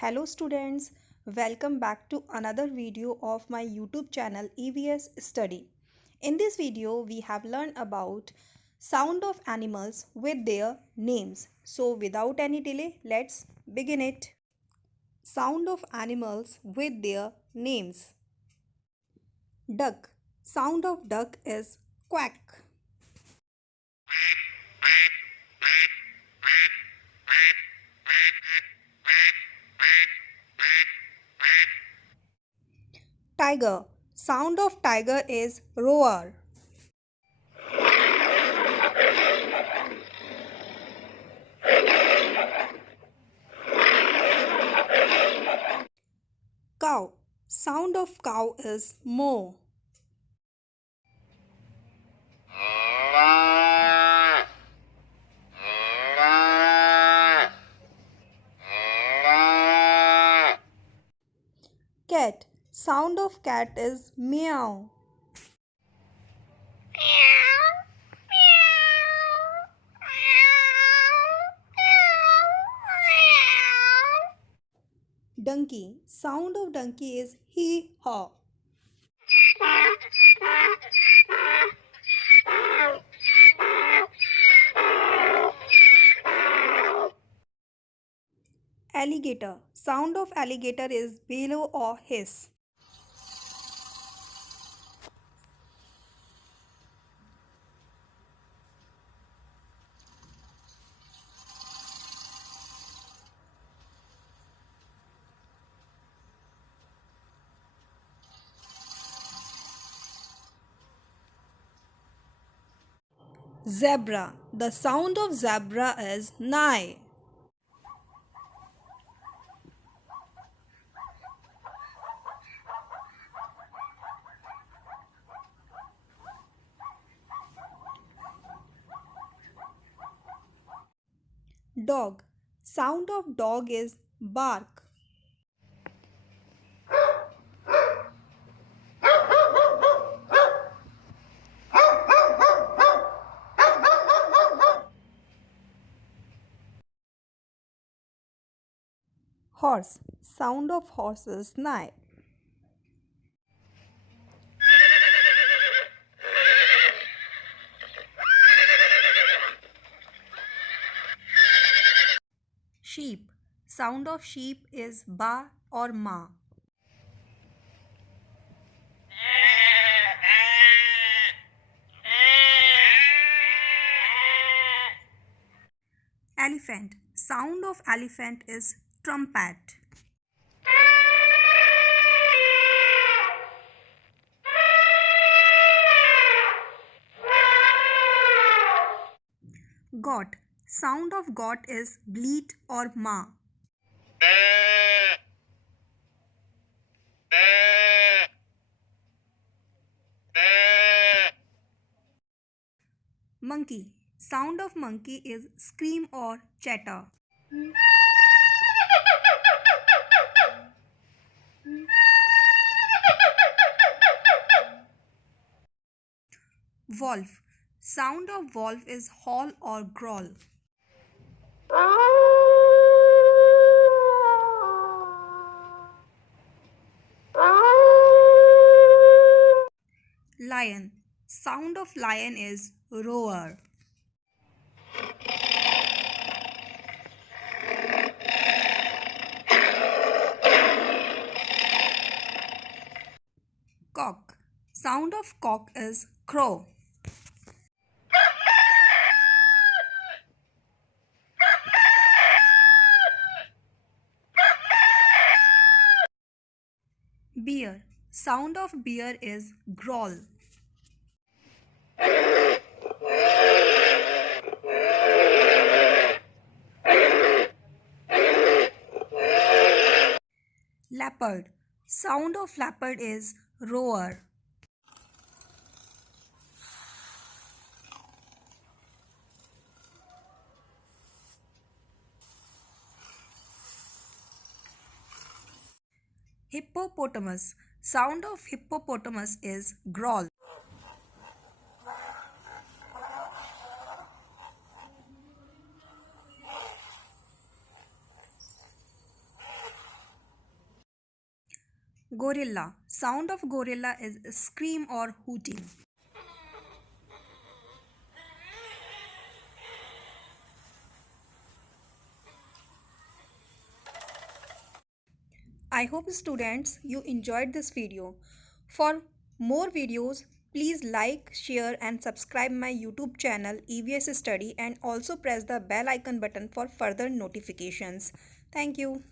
Hello students, welcome back to another video of my YouTube channel EVS Study. In this video we have learned about sound of animals with their names. So without any delay, let's begin it. Sound of animals with their names. Duck. Sound of duck is quack. Tiger. Sound of tiger is roar. Cow. Sound of cow is moo. Cat. Sound of cat is meow. Donkey. Sound of donkey is hee haw. Alligator. Sound of alligator is bellow or hiss. Zebra. The sound of zebra is nigh. Dog. Sound of dog is bark. Horse. Sound of horse is neigh. Sheep. Sound of sheep is ba or ma. Elephant. Sound of elephant is trumpet. Goat. Sound of goat is bleat or ma. Monkey. Sound of monkey is scream or chatter. Wolf. Sound of wolf is howl or growl. Lion. Sound of lion is roar. Cock. Sound of cock is crow. Bear. Sound of bear is growl. Leopard. Sound of leopard is roar. Hippopotamus. Sound of hippopotamus is growl. Gorilla. Sound of gorilla is scream or hooting. I hope students you enjoyed this video. For more videos, please like, share and subscribe my YouTube channel EVS Study and also press the bell icon button for further notifications. Thank you.